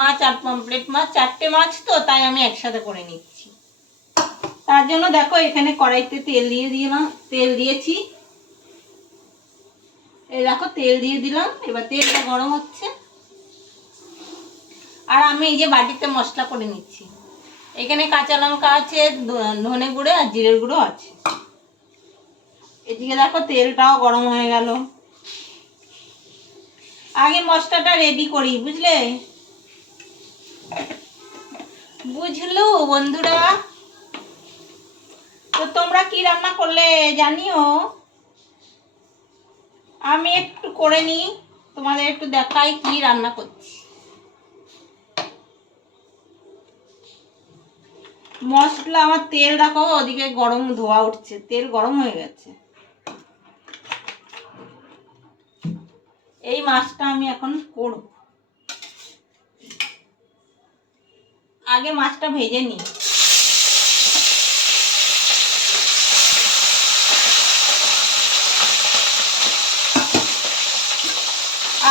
মাছ আর pomfret মাছ, 4টে মাছ তো, তাই আমি একসাথে করে নিচ্ছি। তার জন্য দেখো এখানে কড়াইতে তেল দিয়ে দিলাম, তেল দিয়েছি, এই দেখো তেল দিয়ে দিলাম। এবার তেলটা গরম হচ্ছে আর আমি এই যে বাটিতে মশলা করে নিচ্ছি। এখানে কাঁচা লঙ্কা আছে, ধনে গুঁড়ো আর জিরের গুঁড়ো আছে। এদিকে দেখো তেলটাও গরম হয়ে গেল। আগে মশলাটা রেডি করি, বুঝলে, বুঝলো বন্ধুরা? তো তোমরা কি রান্না করলে জানিও, আমি একটু করে নিই, তোমাদের একটু দেখাই কি রান্না করছি। মশলা আমার তেল দেখো ওদিকে গরম ধোয়া উঠছে, তেল গরম হয়ে গেছে। এই মাছটা আমি এখন করব। আগে মাছটা ভেজে নিই।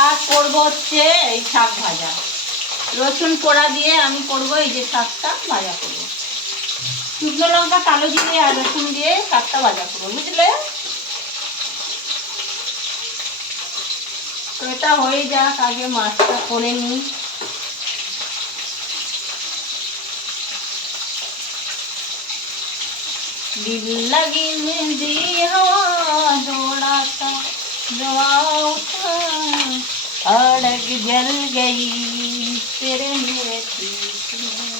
আর করবো হচ্ছে এই শাক ভাজা, রসুন পোড়া দিয়ে আমি করবো এই যে শাকটা ভাজা করবো। শুকনো লঙ্কা, কালো জিরে আর রসুন দিয়ে শাকটা ভাজা করবো, বুঝলে? তো এটা হয়ে যাক, আগে মাছটা করে নিই। दिल लगी मेहंदी हवा दौड़ा सा दवा उठा अड़ग जल गई तेरे मेरे बीच में,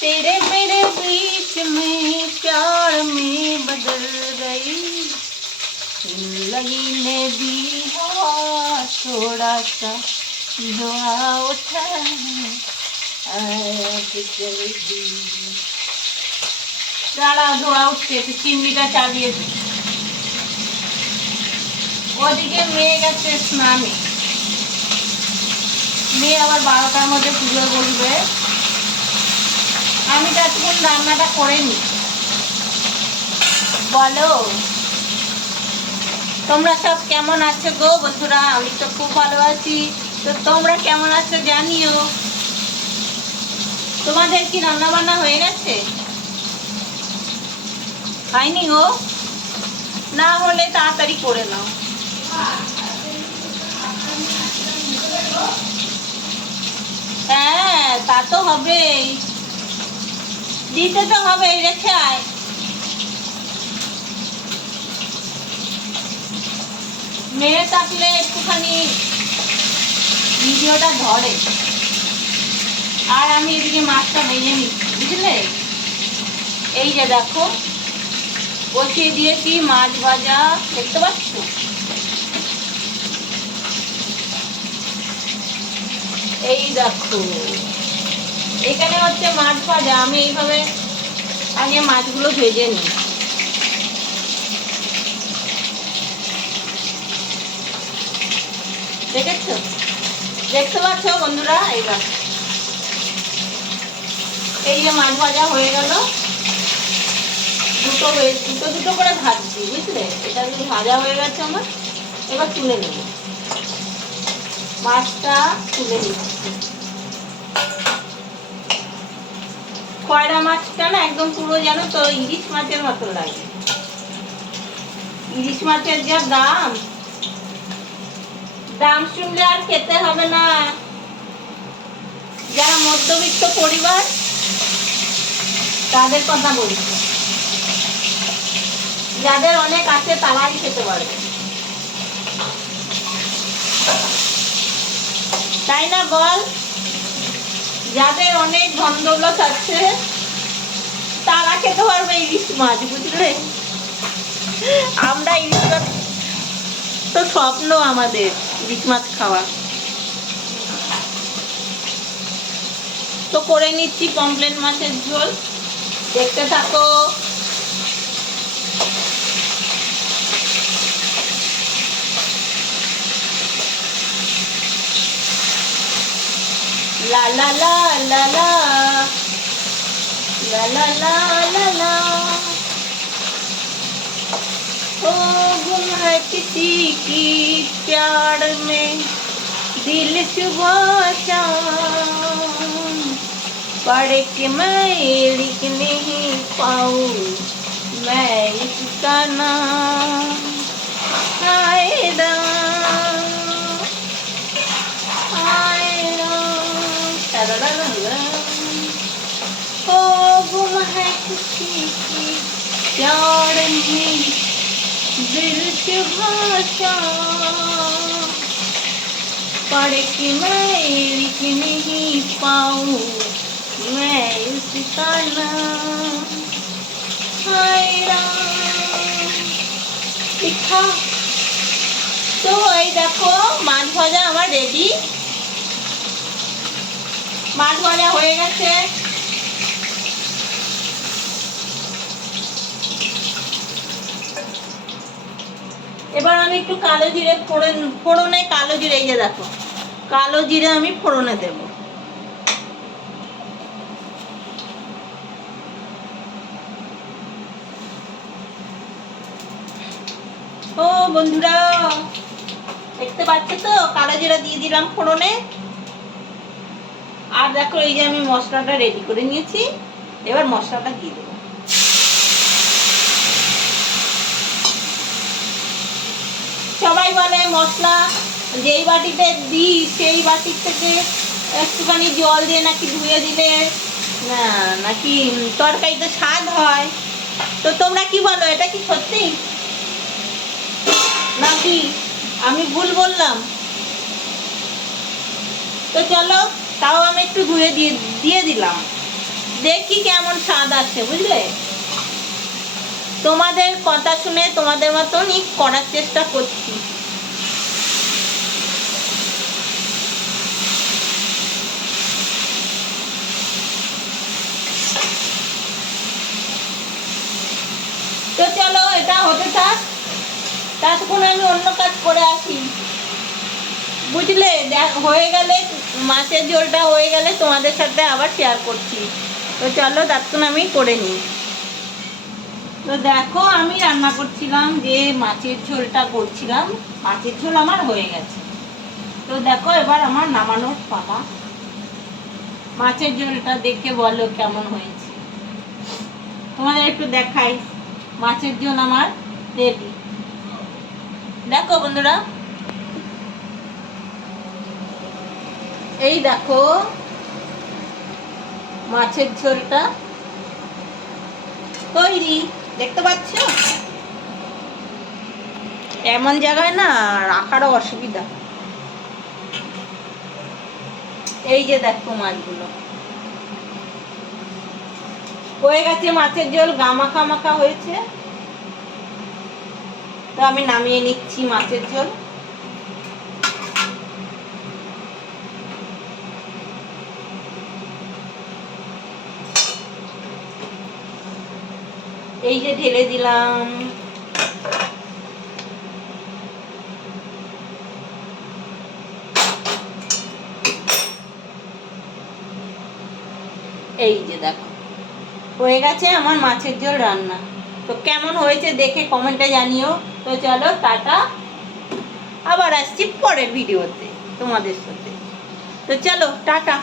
तेरे मेरे बीच में प्यार में बदल गई। दिल लगी मेहंदी हवा थोड़ा सा दवा उठा দাঁড়া, ধোয়া উঠছে, একটু চিংড়িটা চালিয়ে দিই। ওদিকে মেয়ে গেছে স্নানে, মেয়ে আবার 12টার মধ্যে পুজো বসবে। আমি তো এতক্ষণ রান্নাটা করে নি। বলো তোমরা সব কেমন আছো গো বন্ধুরা? আমি তো খুব ভালো আছি, তো তোমরা কেমন আছো জানিও। তোমাদের কি রান্না বান্না হয়ে গেছে? হয়নি গো? না হলে তাড়াতাড়ি করে নাও। হ্যাঁ তা তো হবেই, দিতে তো হবে, রেখে আয়। মেয়ে থাকলে একটুখানি ভিডিওটা ধরে। আর আমি এদিকে মাছটা ভেজে নিচ্ছি, বুঝলে? এই যে দেখো বসিয়ে দিয়েছি মাছ ভাজা, দেখতে পাচ্ছ? এই দেখো এখানে হচ্ছে মাছ ভাজা। আমি এইভাবে আগে মাছগুলো ভেজে নিই। দেখেছো? দেখতে পাচ্ছ বন্ধুরা? এই দেখো, এই যে মাছ ভাজা হয়ে গেল। দুটো দুটো করে ভাজছি, বুঝলে? এটা ভাজা হয়ে গেছে আমার। এবার তুলে নেব, মাছটা তুলে নিচ্ছি। কয়রা মাছটা না একদম পুরো যেন তো ইলিশ মাছের মতো লাগে। ইলিশ মাছের যা দাম, দাম শুনলে আর খেতে হবে না। যারা মধ্যবিত্ত পরিবার তাদের কথা বলছি, যাদের অনেক আছে তারাই খেতে পারবে, তাই না বল? যাদের অনেক ধন দৌলত আছে তারা খেতে পারবে ইলিশ মাছ, বুঝলে? আমরা ইলিশ মাছ তো স্বপ্ন আমাদের, ইলিশ মাছ খাওয়া। তো করে নিচ্ছি পমফ্রেট মাছের ঝোল, দেখতে থাকো। ला ला ला ला ला ला ला ला ला ला, ओ गुम है किसी की प्यार में, दिल सुबह शाम पढ़ के मैं लिख नहीं पाऊँ मैं इसका नाम हाय राम हाय राम ओ गुम है खुशी की प्यार में दिल की भाषा पढ़ के मैं लिख नहीं पाऊँ मैं उसका नाम हाय राम लिखा। तो এই দেখো মাছ ভাজা আমার রেডি, মাছ ভাজা হয়ে গেছে। এবার আমি একটু কালো জিরে ফোড়নে কালো জিরে, এই যে দেখো কালো জিরে আমি ফোড়নে দেব। ও বন্ধুরা দেখতে পাচ্ছ তো কালো জিরা দিয়ে দিলাম ফোড়নে। আর দেখো এই যে আমি মশলাটা রেডি করে নিয়েছি, এবার মশলাটা দিয়ে দেবো। সবাই বলে মশলা যেই বাটিতে দিই সেই বাটির থেকে একটুখানি জল দিয়ে নাকি ধুয়ে দিলে নাকি তরকারিতে স্বাদ হয়। তো তোমরা কি বলো, এটা কি সত্যি নাকি আমি ভুল বললাম? তো চলো তাও আমি একটু ধুয়ে দিয়ে দিলাম, দেখি কেমন স্বাদ আছে, বুঝলে? তোমাদের কথা শুনে তোমাদের মতনই করার চেষ্টা করছি। তো চলো এটা হতে থাক, ততক্ষণ আমি অন্য কাজ করে আসি, বুঝলে? হয়ে গেলে মাছের ঝোলটা হয়ে গেলে তোমাদের সাথে আবার শেয়ার করছি। তো চলো ততক্ষণ আমি করে নিই। তো দেখো আমি রান্না করছিলাম, যে মাছের ঝোলটা করছিলাম, মাছের ঝোল আমার হয়ে গেছে। তো দেখো এবার আমার নামানোর পালা। মাছের ঝোলটা দেখে বলো কেমন হয়েছে, তোমাদের একটু দেখাই। মাছের ঝোল আমার রেডি, দেখো বন্ধুরা, এই দেখো মাছের ঝোলটা তৈরি, দেখতে পাচ্ছ? এমন জায়গায় না রাখারও অসুবিধা। এই যে দেখো মাছগুলো হয়ে গেছে, মাছের ঝোল গা মাখা মাখা হয়েছে। তো আমি নামিয়ে নিচ্ছি মাছের ঝোল। এই যে ঢেলে দিলাম। এই যে দেখো হয়ে গেছে আমার মাছের ঝোল রান্না। তো কেমন হয়েছে দেখে কমেন্টে জানিও। তো চলো টাটা, আবার আসছি পরের ভিডিওতে তোমাদের সাথে। তো চলো টাটা।